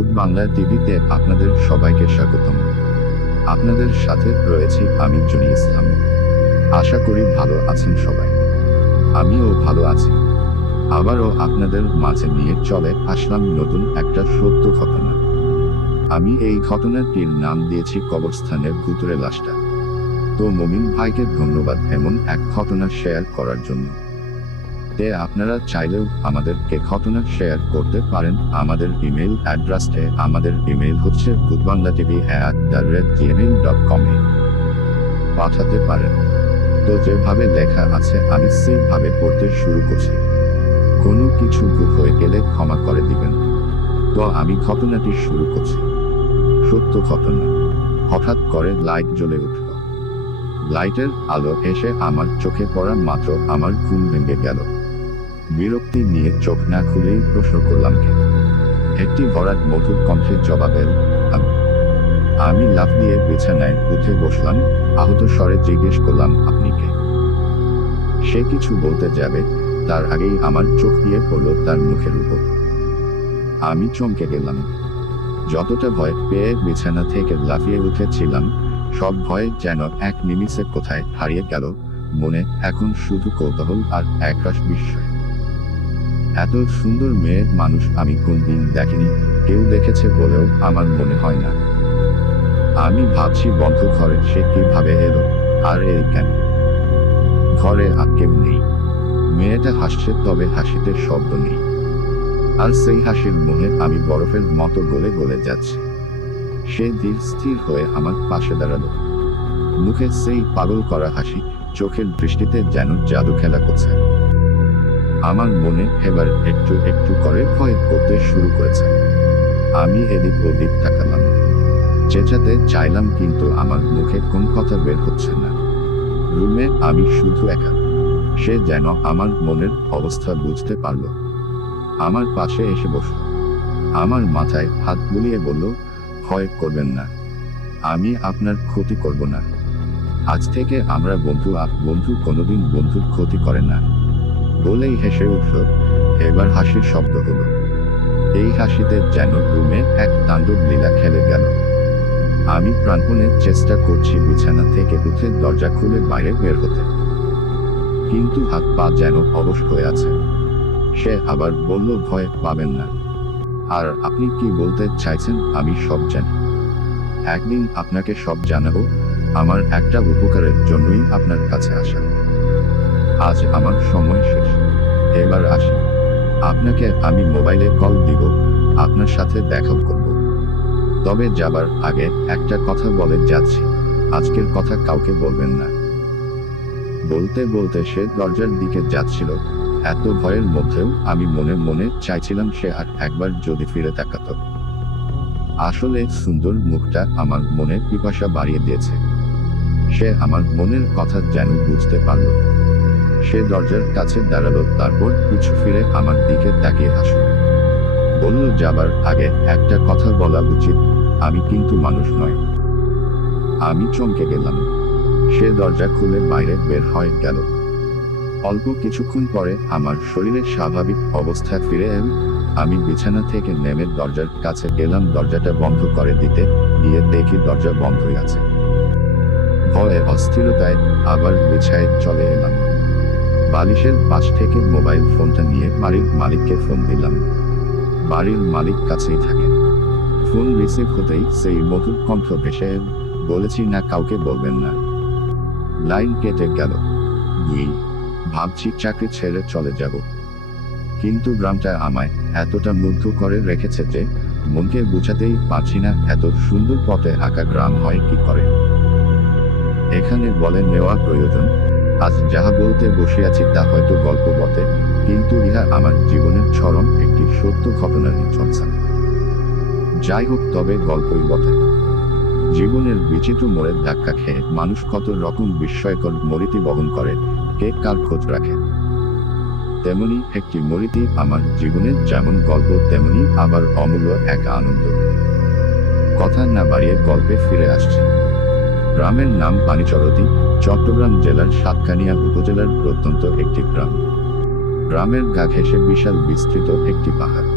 ভূত বাংলা টিভিতে আপনাদের সবাইকে স্বাগতম। আপনাদের সাথে রয়েছি আমি জনি ইসলাম। আশা করি ভালো আছেন সবাই। আমিও ভালো আছি। আবারও আপনাদের মাঝে নিয়ে চলে আসলাম নতুন একটা সত্য ঘটনা। আমি এই ঘটনাটির নাম দিয়েছি কবরস্থানের ভূতুরে লাশটা। তো মমিন ভাইকে ধন্যবাদ এমন এক ঘটনা শেয়ার করার জন্য। আপনারা চাইলেও আমাদেরকে ঘটনা শেয়ার করতে পারেন আমাদের ইমেল অ্যাড্রেসে। আমাদের ইমেল হচ্ছে bhutbanglatv@gmail.com এ পাঠাতে পারেন। তো যেভাবে লেখা আছে আমি সেইভাবে পড়তে শুরু করছি। কোনো কিছু ভুল হয়ে গেলে ক্ষমা করে দিবেন। তো আমি ঘটনাটি শুরু করছি। সত্য ঘটনা। হঠাৎ করে লাইট জ্বলে উঠল। লাইটের আলো এসে আমার চোখে পড়া মাত্র আমার ঘুম ভেঙে গেল। বিরক্তি নিয়ে চোখ না খুলেই প্রশ্ন করলাম, কে? একটি ভরাট মধুর কণ্ঠে জবাব এল, আমি লাফ দিয়ে বিছানায় উঠে বসলাম, আহত স্বরে জিজ্ঞেস করলাম, আপনি কে? সে কিছু বলতে যাবে তার আগেই আমার চোখ দিয়ে পড়ল তার মুখের উপর। আমি চমকে গেলাম। যতটা ভয় পেয়ে বিছানা থেকে লাফিয়ে উঠেছিলাম, সব ভয় যেন এক নিমিষে কোথায় হারিয়ে গেল। মনে এখন শুধু কৌতূহল আর একরাশ বিস্ময়। এত সুন্দর মেয়ে মানুষ আমি কোনদিন দেখিনি, কেউ দেখেছে বলেও আমার মনে হয় না। আমি ভাবছি বন্ধ ঘরে সে কিভাবে এলো, আর এই কেন? ঘরে আর কেউ নেই। মেয়েটা হাসছে, তবে হাসিতে শব্দ নেই। আর সেই হাসির মোহে আমি বরফের মতো গলে গলে যাচ্ছি। সে ধীর স্থির হয়ে আমার পাশে দাঁড়ালো। মুখে সেই পাগল করা হাসি, চোখের দৃষ্টিতে যেন জাদু খেলা করছে। আমার মনে এবার একটু একটু করে ভয় করতে শুরু করেছে। আমি এদিক ওদিক তাকালাম, চেঁচাতে চাইলাম, কিন্তু আমার মুখে কোন কথা বের হচ্ছে না। রুমে আমি শুধু একা। সে যেন আমার মনের অবস্থা বুঝতে পারল। আমার পাশে এসে বসল। আমার মাথায় হাত বুলিয়ে বলল, ভয় করবেন না, আমি আপনার ক্ষতি করব না। আজ থেকে আমরা বন্ধু, বন্ধু কোনোদিন বন্ধুর ক্ষতি করে না। বলেই হেসে উঠল। এবার হাসির শব্দ হলো। এই হাসিতে যেন রুমে এক তাণ্ডব লীলা খেলে গেল। আমি প্রাণপণে চেষ্টা করছি বিছানা থেকে উঠে দরজা খুলে বাইরে বের হতে, কিন্তু হাত পা যেন অবশ হয়ে আছে। সে আবার বলল, ভয় পাবেন না। আর আপনি কি বলতে চাইছেন আমি সব জানি। একদিন আপনাকে সব জানাবো। আমার একটা উপকারের জন্যই আপনার কাছে আসা। আজ আমার সময় শেষ। এবার আসি। আপনাকে আমি মোবাইলে কল দিব, আপনার সাথে দেখা করব। তবে যাবার আগে একটা কথা বলে যাচ্ছি, আজকের কথা কাউকে বলবেন না। বলতে বলতে সে দরজার দিকে যাচ্ছিল। এত ভয়ের মধ্যেও আমি মনে মনে চাইছিলাম সে আর একবার যদি ফিরে তাকাতো। আসলে সুন্দর মুখটা আমার মনে পিপাসা বাড়িয়ে দিয়েছে। সে আমার মনের কথা যেন বুঝতে পারল। সে দরজার কাছে দাঁড়ালো, তারপর পিছু ফিরে আমার দিকে তাকিয়ে হাসল। বলল, যাবার আগে একটা কথা বলা উচিত, আমি কিন্তু মানুষ নয়। আমি চমকে গেলাম। সে দরজা খুলে বাইরে বের হয়ে গেল। অল্প কিছুক্ষণ পরে আমার শরীরের স্বাভাবিক অবস্থা ফিরে এল। আমি বিছানা থেকে নেমে দরজার কাছে গেলাম দরজাটা বন্ধ করে দিতে, গিয়ে দেখি দরজা বন্ধই আছে। ভয়ে অস্থিরতায় আবার বিছায় চলে এলাম। বালিশের পাশ থেকে মোবাইল ফোনটা নিয়ে বাড়ির মালিককে ফোন দিলাম। বাড়ির মালিক কাছেই থাকে। ফোন রিসিভ হতেই সেই মধুর কণ্ঠ ভেসে এল, বলেছি না কাউকে বলবেন না। লাইন কেটে গেল। ভাবছি চাকরি ছেড়ে চলে যাব, কিন্তু গ্রামটা আমায় এতটা মুগ্ধ করে রেখেছে যে মনকে বুঝাতেই পারছি না এত সুন্দর পথে আঁকা গ্রাম হয় কি করে। এখানে বলে নেওয়া প্রয়োজন। আজ যাহা বলতে বসে আছি তা হয়তো গল্প বটে, কিন্তু ইহা আমার জীবনের চরম একটি সত্য ঘটনার চর্চা। যাই হোক, তবে গল্পই বটে। জীবনের বিচিত্র মোড়ের ধাক্কা খেয়ে মানুষ কত রকম বিস্ময়কর মরীতি বহন করে, কে কার খোঁজ রাখে। তেমনি একটি মরীতি আমার জীবনের যেমন গল্প, তেমনি আবার অমূল্য এক আনন্দ। কথা না বাড়িয়ে গল্পে ফিরে আসছে। গ্রামের নাম পানিচরতি, চট্টগ্রাম জেলার সাতকানিয়া উপজেলার প্রত্যন্ত একটি গ্রাম। গ্রামের গা ঘেঁষে বিশাল বিস্তৃত একটি পাহাড়।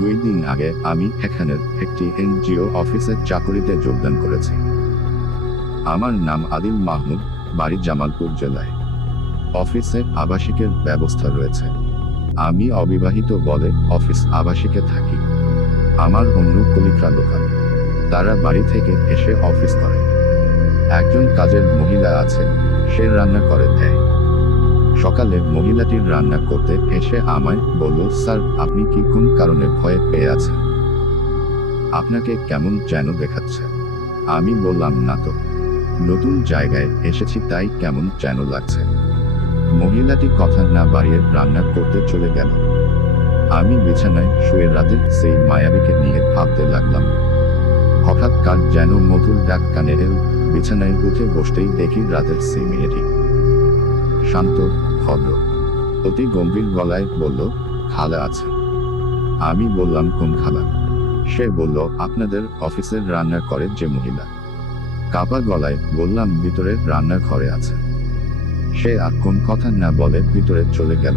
2 দিন আগে আমি এখানের একটি এনজিও অফিসে চাকরিতে যোগদান করেছি। আমার নাম আদিল মাহমুদ, বাড়ি জামালপুর জেলায়। অফিসে আবাসিকের ব্যবস্থা রয়েছে। আমি অবিবাহিত বলে অফিস আবাসিকে থাকি। আমার অন্য কলিগরা লোকাল, তারা বাড়ি থেকে এসে অফিস করে। একজন কাজের মহিলা আছে, সে রান্না করে দেয়। সকালে মহিলাটির রান্না করতে এসে আমায় বলল, স্যার আপনি কি কোন কারণে ভয় পেয়ে আছেন? আপনাকে কেমন যেন দেখাচ্ছে। আমি বললাম, না তো, নতুন জায়গায় এসেছি তাই কেমন যেন লাগছে। মহিলাটি কথা না বাড়িয়ে রান্না করতে চলে গেল। আমি বিছানায় শুয়ে রাতের সেই মায়াবীকে নিয়ে ভাবতে লাগলাম। হঠাৎ কার যেন মধুর ডাক কানে এল। বিছানায় উঠে বসতেই দেখি রাতের সেই মেয়েটি। শান্ত, ভদ্র, অতি গম্ভীর গলায় বলল, খালা আছে। আমি বললাম, কোন খালা? সে বলল, আপনাদের অফিসের রান্না করে যে মহিলা। কাপা গলায় বললাম, ভিতরে রান্নাঘরে আছে। সে আর কোন কথা না বলে ভিতরে চলে গেল।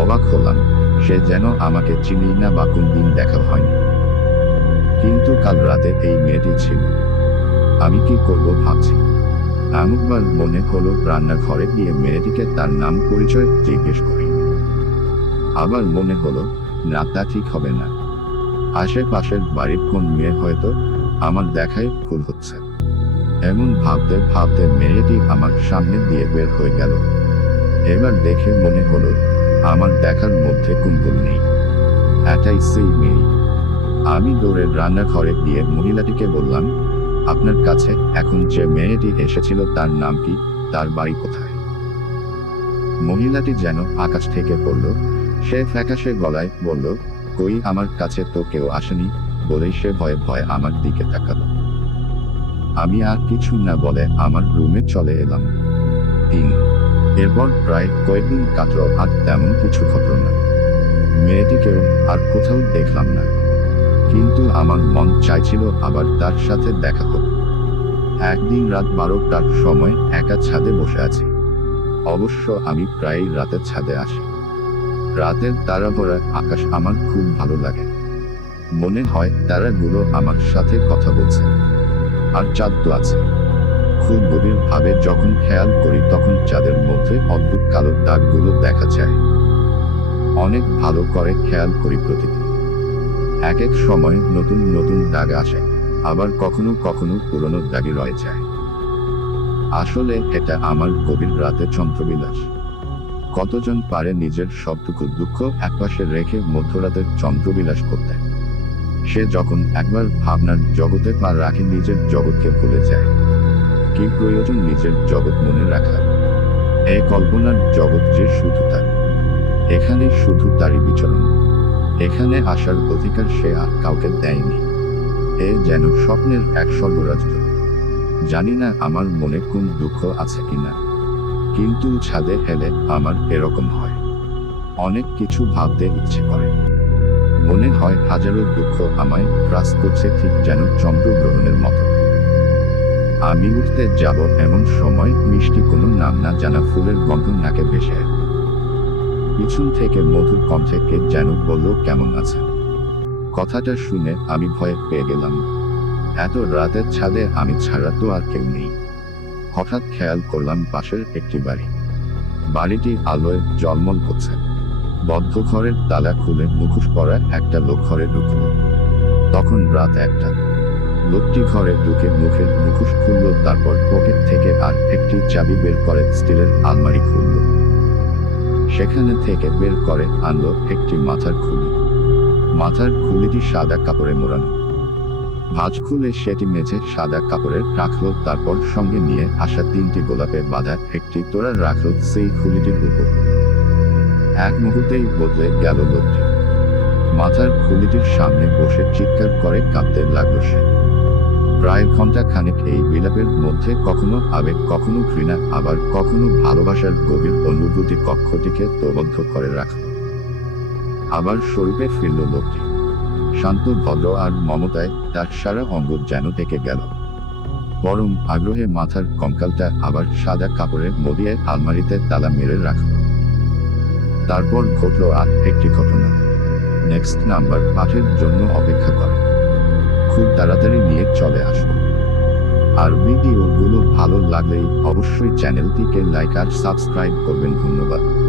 অবাক হলাম, সে যেন আমাকে চিনি না বা কোন দিন দেখা হয়নি। কিন্তু কাল রাতে এই মেয়েটি ছিল। আমি কি করব ভাবছি। এমনবার মনে হলো রান্নাঘরে গিয়ে মেয়েটিকে তার নাম পরিচয় জিজ্ঞেস করি। আবার মনে হলো, না, তা ঠিক হবে না। আশেপাশের বাড়ির কোন মেয়ে হয়তো আমার দেখায় ভুল হচ্ছে। এমন ভাবতে ভাবতে মেয়েটি আমার সামনে দিয়ে বের হয়ে গেল। এবার দেখে মনে হলো আমার দেখার মধ্যে কোন ভুল নেই, এটাই সেই মেয়ে। আমি দৌড়ে রান্নাঘরে গিয়ে মহিলাটিকে বললাম, আপনার কাছে এখন যে মেয়েটি এসেছিল তার নাম কি, তার বাড়ি কোথায়? মহিলাটি যেন আকাশ থেকে পড়ল। সে ফ্যাকাশে গলায় বলল, কই, আমার কাছে তো কেউ আসেনি, বলেই সে ভয়ে ভয়ে আমার দিকে তাকালো। আমি আর কিছু না বলে আমার রুমে চলে এলাম। এরপর প্রায় কয়েকদিন কাটল, আর তেমন কিছু ঘটল না। মেয়েটিকেও আর কোথাও দেখলাম না। কিন্তু আমার মন চাইছিল আবার তার সাথে দেখা হোক। একদিন রাত 12টার সময় একা ছাদে বসে আছি। অবশ্য আমি প্রায়ই রাতে ছাদে আসি। রাতের তারাভরা আকাশ আমার খুব ভালো লাগে। মনে হয় তারাগুলো আমার সাথে কথা বলছে। আর চাঁদ তো আছে। খুব গভীর ভাবে যখন খেয়াল করি তখন চাঁদের মধ্যে অদ্ভুত কালো দাগগুলো দেখা যায়। অনেক ভালো করে খেয়াল করি প্রতিদিন। এক এক সময় নতুন নতুন দাগ আসে, আবার কখনো কখনো পুরনো দাগই রয়ে যায়। আসলে এটা আমার গভীর রাতে চন্দ্রবিলাস। কতজন পারে নিজের সবটুকু দুঃখ একপাশে রেখে মধ্যরাতের চন্দ্রবিলাস করতে? সে যখন একবার ভাবনার জগতে পা রাখে নিজের জগৎকে ভুলে যায়। কি প্রয়োজন নিজের জগৎ মনে রাখার? এই কল্পনার জগৎ যে শুধু তার, এখানে শুধু তারই বিচরণ। এখানে আসার অধিকার সে আর কাউকে দেয়নি। এ যেন স্বপ্নের এক স্বর্গরাজ্য। জানি না আমার মনে কোন দুঃখ আছে কিনা, কিন্তু ছাদে এলে আমার এরকম হয়। অনেক কিছু ভাবতে ইচ্ছে করে। মনে হয় হাজারো দুঃখ আমায় গ্রাস করছে, ঠিক যেন চন্দ্রগ্রহণের মতো। আমি উঠতে যাব এমন সময় মিষ্টি কোনো নাম না জানা ফুলের গন্ধ নাকে ভেসে এল। পিছন থেকে মধুর কণ্ঠে কে যেন বলল, কেমন আছে? কথাটা শুনে আমি ভয় পেয়ে গেলাম। এত রাতের ছাদে আমি ছাড়া তো আর কেউ নেই। হঠাৎ খেয়াল করলাম পাশের একটি বাড়ি। বাড়িটি আলোয় ঝলমল করছে। বদ্ধ ঘরের তালা খুলে মুখোশ পরা একটা লোক ঘরে ঢুকল। তখন রাত 1টা। লোকটি ঘরে ঢুকে মুখের মুখোশ খুলল, তারপর পকেট থেকে আর একটি চাবি বের করে স্টিলের আলমারি খুলল। সেখানে থেকে বের করে আনলো একটি মাথার খুলি। মাথার খুলিটি সাদা কাপড়ে মোড়ানো। ভাঁজ খুলে সেটি মেঝে সাদা কাপড়ে রাখলো, তারপর সঙ্গে নিয়ে আসা 3টি গোলাপে বাঁধা একটি তোড়া রাখলো সেই খুলিটির উপর। এক মুহূর্তেই বদলে গেল লোকটি। মাথার খুলিটির সামনে বসে চিৎকার করে কাঁদতে লাগলো সে। প্রায় ঘন্টা খানেক এই বিলাপের মধ্যে কখনো আবেগ, কখনো ঘৃণা, আবার কখনো ভালোবাসার গভীর অনুভূতি কক্ষটিকে তোবদ্ধ করে রাখল। আবার স্বরূপে ফিরল লোকটি। শান্ত, ভদ্র আর মমতায় তার সারা অঙ্গ যেন ঢেকে গেল। পরম আগ্রহে মাথার কঙ্কালটা আবার সাদা কাপড়ে মুড়িয়ে আলমারিতে তালা মেরে রাখল। তারপর ঘটল আর একটি ঘটনা। নেক্সট নাম্বার পাঠের জন্য অপেক্ষা করেন। খুব তাড়াতাড়ি নিয়ে চলে আসব। আর ভিডিওগুলো ভালো লাগলেই অবশ্যই চ্যানেলটিকে লাইক আর সাবস্ক্রাইব করবেন। ধন্যবাদ।